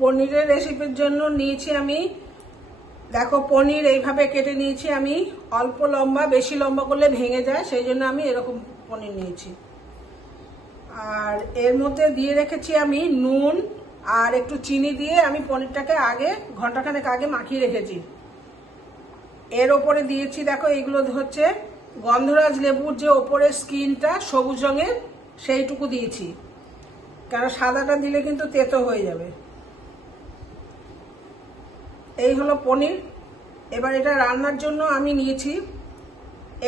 পনিরের রেসিপির জন্য নিয়েছি আমি, দেখো পনির এইভাবে কেটে নিয়েছি আমি, অল্প লম্বা, বেশি লম্বা করলে ভেঙে যায়, সেই জন্য আমি এরকম পনির নিয়েছি। আর এর মধ্যে দিয়ে রেখেছি আমি নুন আর একটু চিনি দিয়ে আমি পনিরটাকে আগে ঘন্টাখানেক আগে মাখিয়ে রেখেছি। এর ওপরে দিয়েছি, দেখো এইগুলো হচ্ছে গন্ধরাজ লেবুর যে ওপরের স্কিনটা সবুজ রঙের, সেইটুকু দিয়েছি, কারণ সাদাটা দিলে কিন্তু তেতো হয়ে যাবে। এই হলো পনির। এবার এটা রান্নার জন্য আমি নিয়েছি,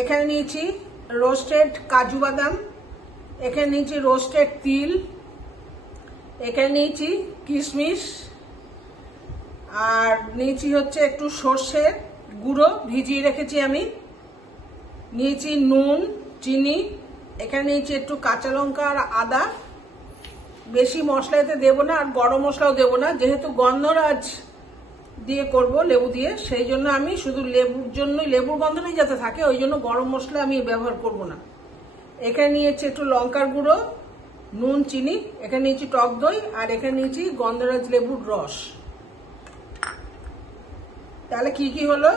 এখানে নিয়েছি রোস্টেড কাজু বাদাম, এখানে নিয়েছি রোস্টেড তিল, এখানে নিয়েছি কিশমিশ, আর নিয়েছি হচ্ছে একটু সর্ষের গুঁড়ো ভিজিয়ে রেখেছি আমি, নিয়েছি নুন চিনি, এখানে নিয়েছি একটু কাঁচা লঙ্কা আর আদা। বেশি মশলা এতে দেবো না, আর গরম মশলাও দেবো না, যেহেতু গন্ধরাজ দিয়ে করব লেবু দিয়ে, সেই জন্য আমি শুধু লেবুর জন্যই, লেবুর গন্ধটাই যাতে থাকে ওই জন্য গরম মশলা আমি ব্যবহার করব না। এখানে নিয়েছি একটু লঙ্কার গুঁড়ো, নুন চিনি, এখানে নিয়েছি টক দই, আর এখানে নিয়েছি গন্ধরাজ লেবুর রস। তাহলে কি কি হলো,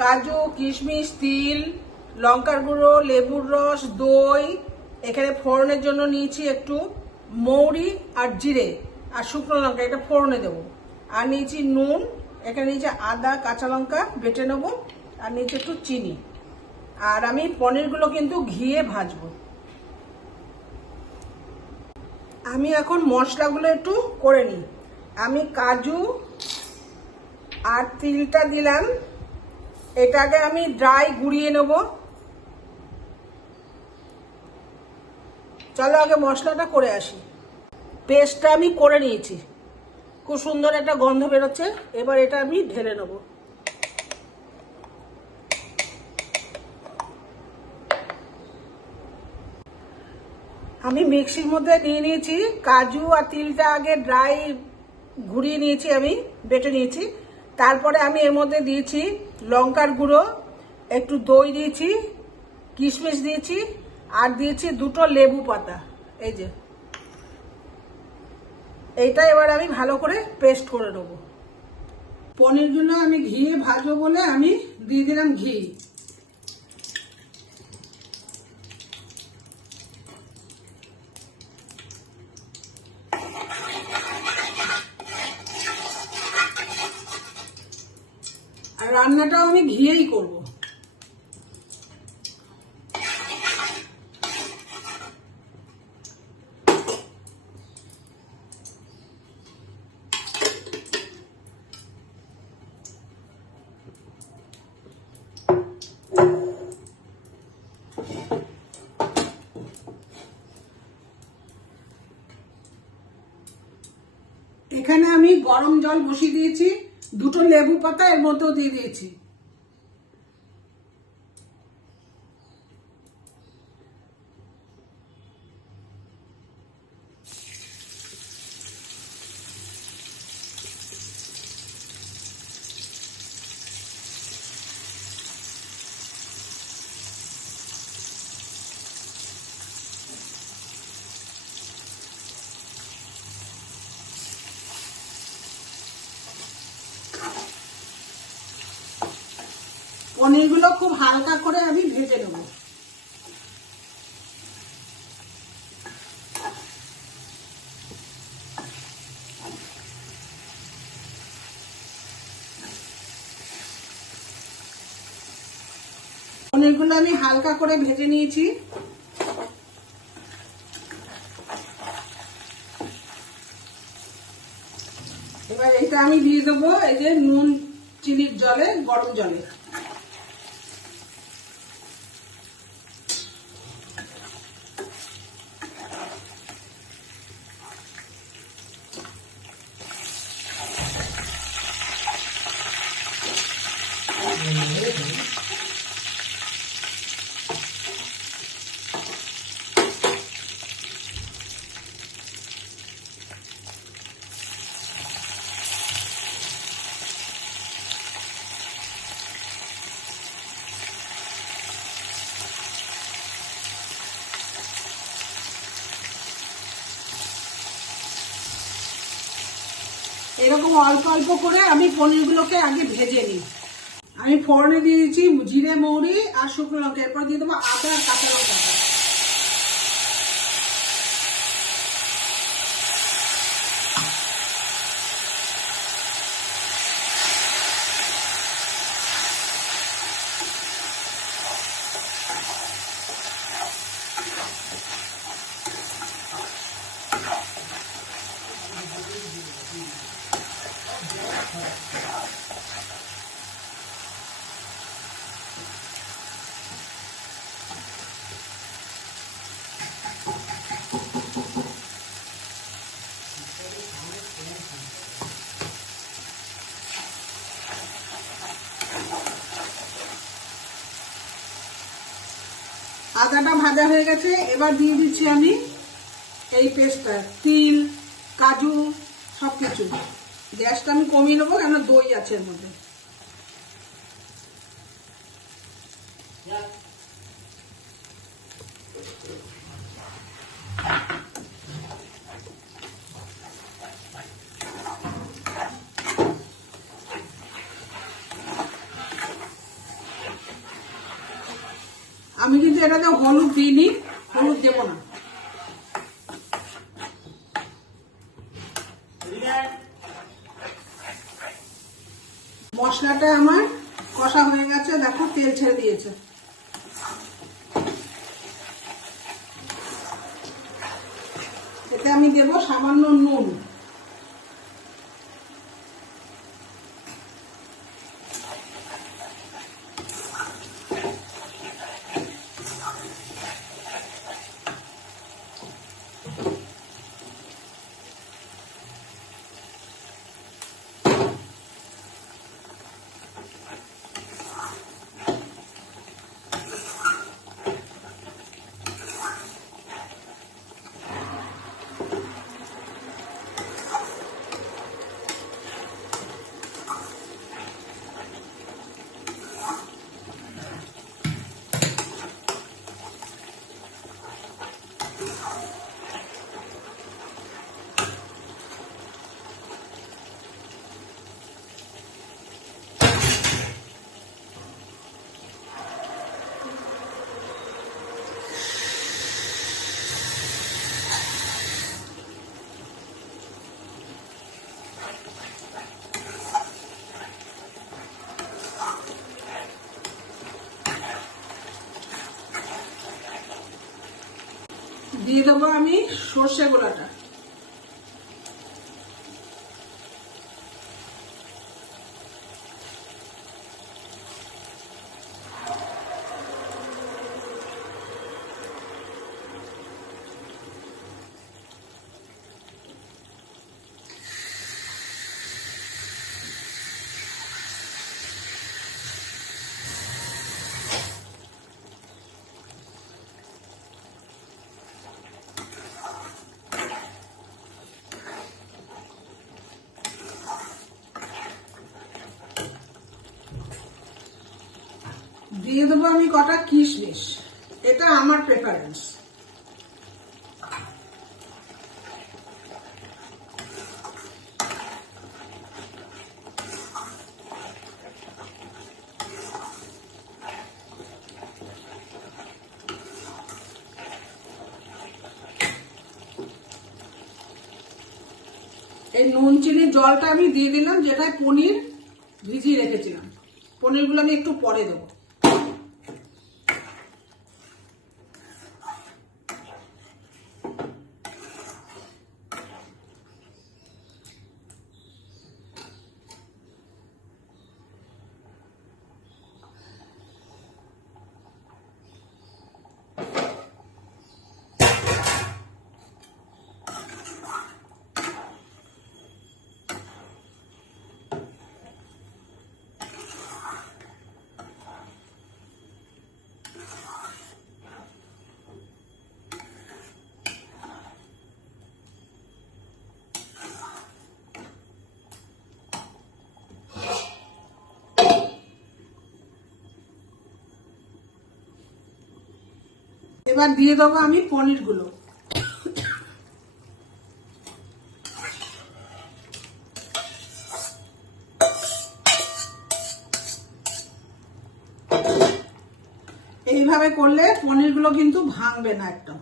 কাজু কিশমিশ তিল লঙ্কার গুঁড়ো লেবুর রস দই, এখানে ফোড়নের জন্য নিয়েছি একটু মৌরি আর জিরে আর শুকনো লঙ্কা, এটা ফোড়নে দেবো, আর নিয়েছি নুন, এখানে নিয়েছি আদা কাঁচা লঙ্কা বেটে নেবো, আর নিয়েছি একটু চিনি। আর আমি পনিরগুলো কিন্তু ঘিয়ে ভাজবো। আমি এখন মশলাগুলো একটু করে নিই। আমি কাজু আর তিলটা দিলাম, এটাকে আমি ড্রাই গুঁড়িয়ে নেব। চলো আগে মশলাটা করে আসি। পেস্টটা আমি করে নিয়েছি, খুব সুন্দর একটা গন্ধ বেরোচ্ছে। এবার এটা আমি ঢেলে নেব। আমি মিক্সির মধ্যে নিয়ে নিয়েছি কাজু আর তিলটা, আগে ড্রাই ঘুরিয়ে নিয়েছি, আমি বেটে নিয়েছি। তারপরে আমি এর মধ্যে দিয়েছি লঙ্কার গুঁড়ো, একটু দই দিয়েছি, কিশমিশ দিয়েছি, আর দিয়েছি দুটো লেবু পাতা। এই যে এইটা এবার আমি ভালো করে পেস্ট করে নেবো। পনিরগুলো আমি ঘিয়ে ভাজবো বলে আমি দিয়ে দিলাম ঘি। আর রান্নাটাও আমি ঘিয়েই করবো। এখানে আমি গরম জল বসিয়ে দিয়েছি, দুটো লেবু পাতা এর মধ্যেও দিয়ে দিয়েছি। পনিরগুলো খুব হালকা করে আমি ভেজে নেব। পনিরগুলো আমি হালকা করে ভেজে নিয়েছি। এবার এটা আমি দিয়ে দেবো এই যে নুন চিনির জলে, গরম জলে। এরকম অল্প অল্প করে আমি পনিরগুলোকে আগে ভেজে নিই। আমি ফোড়নে দিয়ে দিচ্ছি জিরে, মৌরি আর শুকনো লঙ্কা। এরপর দিয়ে দেবো আদা আর কাঁচা লঙ্কা। আদাটা ভাজা হয়ে গেছে, এবার দিয়ে দিচ্ছি আমি এই পেস্টটা, তিল, কাজু সবকিছু। গ্যাসটা আমি কমিয়ে নেবো, কেন দই আছে এর মধ্যে। আমি কিন্তু এটাতে হলুদ দিইনি, হলুদ দেবো না। মশলাটা আমার কষা হয়ে গেছে, দেখো তেল ছেড়ে দিয়েছে। এতে আমি দেবো সামান্য নুন। দিয়ে দেবো আমি সর্ষে গোলাটা। দিয়ে দেবো আমি কটা কিশমিশ, এটা আমার প্রেফারেন্স। এই নুন চিনির জলটা আমি দিয়ে দিলাম, যেটা পনির ভিজিয়ে রেখেছিলাম। পনিরগুলো আমি একটু পরে দেবো। এবার দিয়ে দেবো আমি পনিরগুলো। এইভাবে করলে পনিরগুলো কিন্তু ভাঙবে না একদম।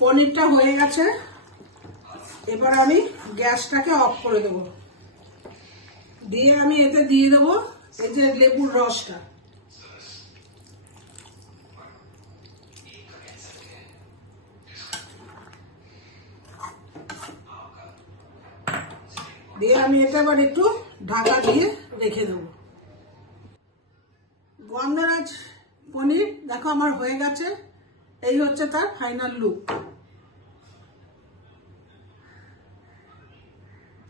পনিরটা হয়ে গেছে, এবার আমি গ্যাসটাকে অফ করে দেব। দিয়ে আমি এতে দিয়ে দেবো এই যে লেবুর রসটা। দিয়ে আমি এটা আবার একটু ঢাকা দিয়ে রেখে দেবো। গন্ধরাজ পনির দেখো আমার হয়ে গেছে, এই হচ্ছে তার ফাইনাল লুক।